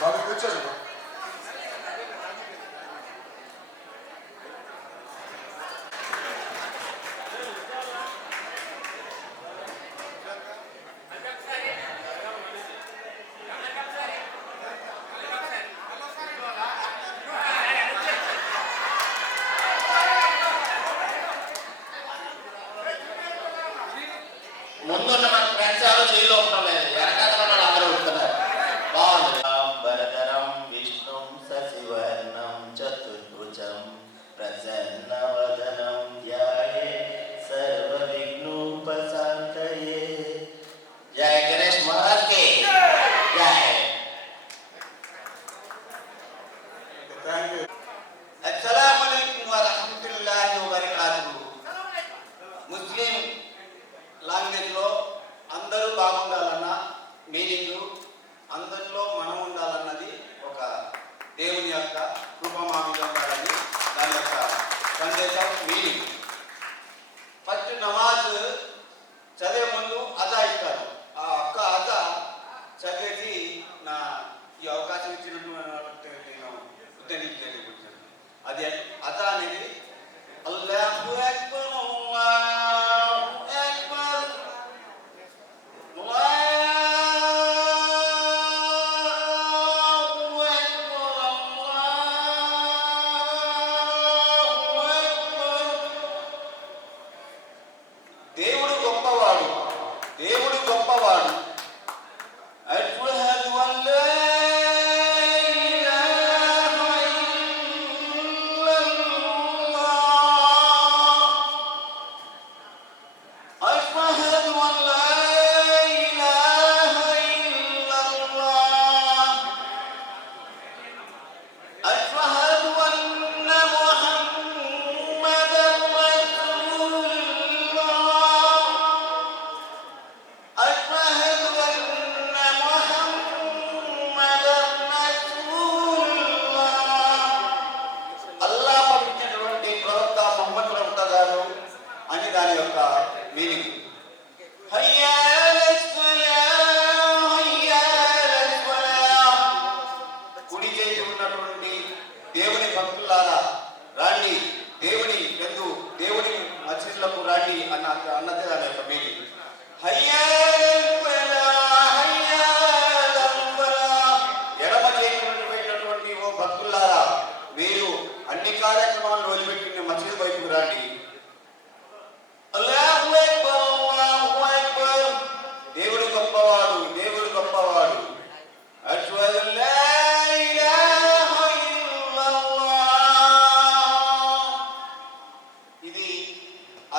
బాబు కూర్చోండి. ముందున్న మన ఫ్రెండ్స్ ఎవరు జైలు ఒప్పడం లేదు, వెనకాల అందరూ ఉంటున్నారు. బాగుంది. భరధరం విష్ణుం శశివర్ణం చతుర్భుజం ప్రసన్నవదనం ధ్యాయే సర్వ విఘ్నోపశాంతయే. జై గణేష్ మహారాజ్ కి జై. అస్సలాము అలైకుం వరహ్మతుల్లాహి వబరకాతుహు. ముస్లిం లాంగ్వేజ్ లో అందరూ బాగుండాలన్న మీనింగ్, అందరిలో మనం ఉండాలన్నది ఒక దేవుని యొక్క కృపమా మీద ఉండాలని దాని యొక్క సందేశం మీనింగ్. ఫస్ట్ నమాజ్ చదివే ముందు అజా ఇస్తారు. ఆ ఒక్క అజా చదివేసి నా ఈ అవకాశం ఇచ్చినట్టు నేను ఉద్ధరించలేకపోతున్నాను. అది అజా అనేది అల్లాహు అక్బర్ అల్లాహు అక్బర్ అల్లాహు అక్బర్ అల్లాహు అక్బర్. దేవుడు గొప్పవాడు, దేవుడు గొప్పవాడు. అష్హదు అన్ లా ఇలాహా ఇల్లల్లాహ్. అష్హదు అన్ లా ఇలాహా ఇల్లల్లాహ్. అష్హదు అన్న ముహమ్మదన్ రసూలుల్లాహ్. అష్హదు అన్న ముహమ్మదన్ రసూలుల్లాహ్. అల్లాహ్ పంపించినటువంటి ప్రవక్త ముహమ్మద్ ప్రవక్త గారు అని దాని యొక్క మీనింగ్. హయ్యా అలస్ సలామ్ హయ్యా అలస్ ఫలాహ్. కుడి చేతి ఉన్నటువంటి దేవుని భక్తులారా రాండి, దేవుని ఎందు దేవుని మసీదులకు రాండి అన్నదే దాని యొక్క మీనింగ్. హయ్యా అలల్ ఫలాహ్ హయ్యా అలల్ ఫలాహ్. ఎడమ చేతి వెళ్ళినటువంటి ఓ భక్తులారా, మీరు అన్ని కార్యక్రమాలను వదిలిపెట్టి మసీదు వైపుకు రాండి. అల్లాహు అక్బర్ అల్లాహు అక్బర్. దేవుడు గొప్పవాడు, దేవుడు గొప్పవాడు. అష్హదు అన్ లా ఇలాహా ఇల్లల్లాహ్. ఇది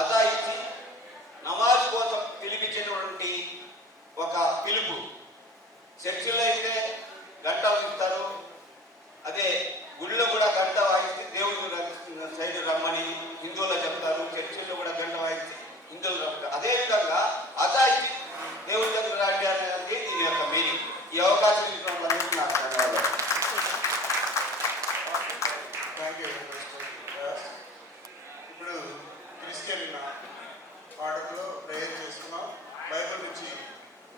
అజా ఇచ్చి నమాజ్ కోసం పిలిపించినటువంటి ఒక పిలుపు. చర్చిలో అయితే గంట వాయిస్తారు, అదే గుడిలో కూడా గంట వాయిస్తే దేవుడు సైడ్ రమ్మని హిందువులు చెప్తారు. చర్చిల్లో కూడా గంట వాయిస్తే హిందువులు రమ్మంటారు. అదేవిధంగా అజా ఇచ్చి దేవుడి దగ్గర రాండి అనేది దీని యొక్క మీనింగ్. ఈ అవకాశం ఇచ్చినందుకు నాకు ధన్యవాదాలు. ఇప్పుడు క్రిస్టియన్ పాటలో ప్రేయర్ చేసుకున్నాం. బైబిల్ నుంచి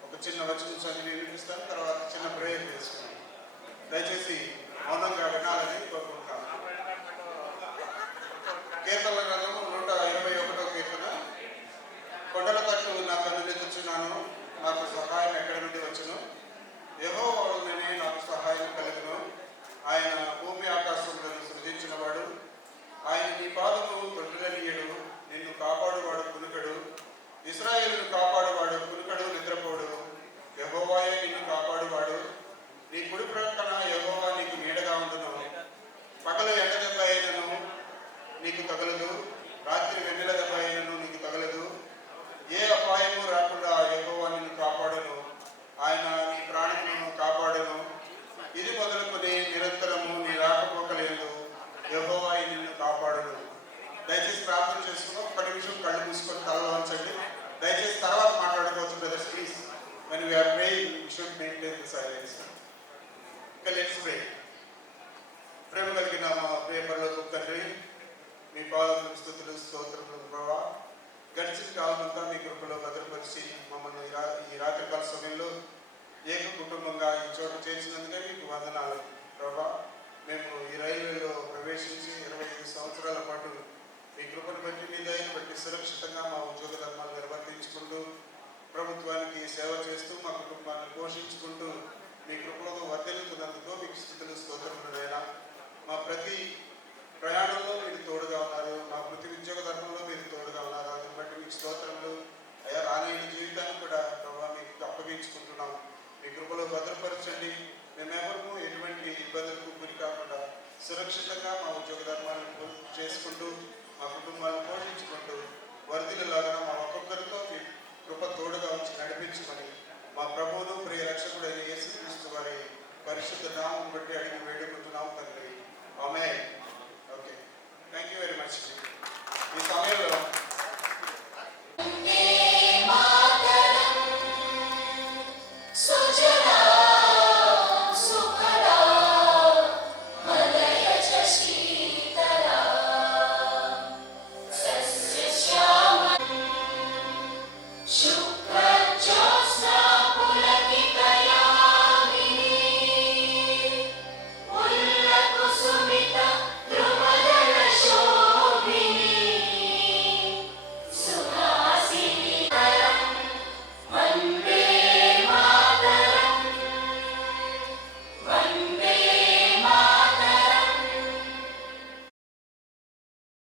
ఒక చిన్న వచనం చదివి వినిపిస్తాను, తర్వాత చిన్న ప్రేయర్ చేసుకున్నాం. దయచేసి మౌనంగా వినాలని కోరుకుంటాను. కీర్తన గ్రంథం 121వ కీర్తన. కొండల తట్టు నా కన్నులెత్తుచున్నాను, నాకు సహాయం ఎక్కడి నుండి వచ్చును? యెహోవా వలననే నాకు సహాయం కలుగును. ఆయన భూమి ఆకాశములను సృజించినవాడు. ఆయన నీ పాదము తొట్టిలనీయడు. నిన్ను కాపాడువాడు కునుకడు. ఇశ్రాయేలును కాపాడువాడు కునుకడు, నిద్రపోడు. యెహోవాయే నిన్ను కాపాడువాడు. నీ కుడి ప్రక్కన యెహోవా నీకు నీడగా ఉండును. పగలు ఎండ దెబ్బ అయినను నీకు తగలదు, రాత్రి వెన్నెల దెబ్బ అయినను నీకు తగలదు. ఏ అపాయము రాకుండా యెహోవా నిన్ను కాపాడును. ఆయన నీ ప్రాణములను కాపాడును. ఇది మొదలుకొని నిరంతరము నీ రాకపోకలేదు యెహోవా నిన్ను కాపాడును. దయచేసి ప్రార్థన చేసుకున్నాం. ఒక్క నిమిషం కళ్ళు మూసుకొని తలలో ఉంచండి. దయచేసి తర్వాత మాట్లాడుకోవచ్చు brothers, please. When we are praying, we should maintain the silence. Okay, let's pray. ప్రేమ కలిగిన మా ప్రియ పరలోకపు తండ్రి, మీ పాదములకు స్తుతులు స్తోత్రములు ప్రభువా. గడిచిన కాలమంతా మీ కృపలో భద్రపరిచి మమ్మల్ని ఈ రాత్రికాల సమయంలో ఏక కుటుంబంగా ఈ చోట చేర్చినందుకే మీకు వందనాలు ప్రభా. మేము ఈ రైల్వేలో ప్రవేశించి 25 సంవత్సరాల పాటు మీ కృపను బట్టి మీ దయను బట్టి సురక్షితంగా మా ఉద్యోగ ధర్మాలు నిర్వర్తించుకుంటూ ప్రభుత్వానికి సేవ చేస్తూ మా కుటుంబాన్ని పోషించుకుంటూ మీ కృపలతో వర్ధిల్లుతున్నందుకు మీకు స్తుతులు స్తోత్రములైనా. మా ప్రతి ప్రయాణంలో మీరు తోడుగా ఉన్నారు, మా ప్రతి ఉద్యోగ ధర్మంలో మీరు తోడుగా ఉన్నారు. అందుని బట్టి మీకు స్తోత్రములు అయ్యా. రాలేని జీవితాన్ని కూడా ప్రభావ మీకు అప్పగించుకుంటున్నాం. మీ కృపలో భద్రపరచండి. మేమెవరము ఎటువంటి ఇబ్బందులకు గురి కాకుండా సురక్షితంగా మా ఉద్యోగ ధర్మాలను చేసుకుంటూ మా కుటుంబాలను పోషించుకుంటూ వర్ధిల్లులాగా మా ఒక్కొక్కరితో మీ కృప తోడుగా ఉంచి నడిపించమని మా ప్రభువును ప్రియ రక్షకుడైన యేసుక్రీస్తు వారి పరిశుద్ధ నామం బట్టి అడిగి వేడుకుంటున్నాం తండ్రి. Amen. Okay, thank you very much. ఈ సమయంలో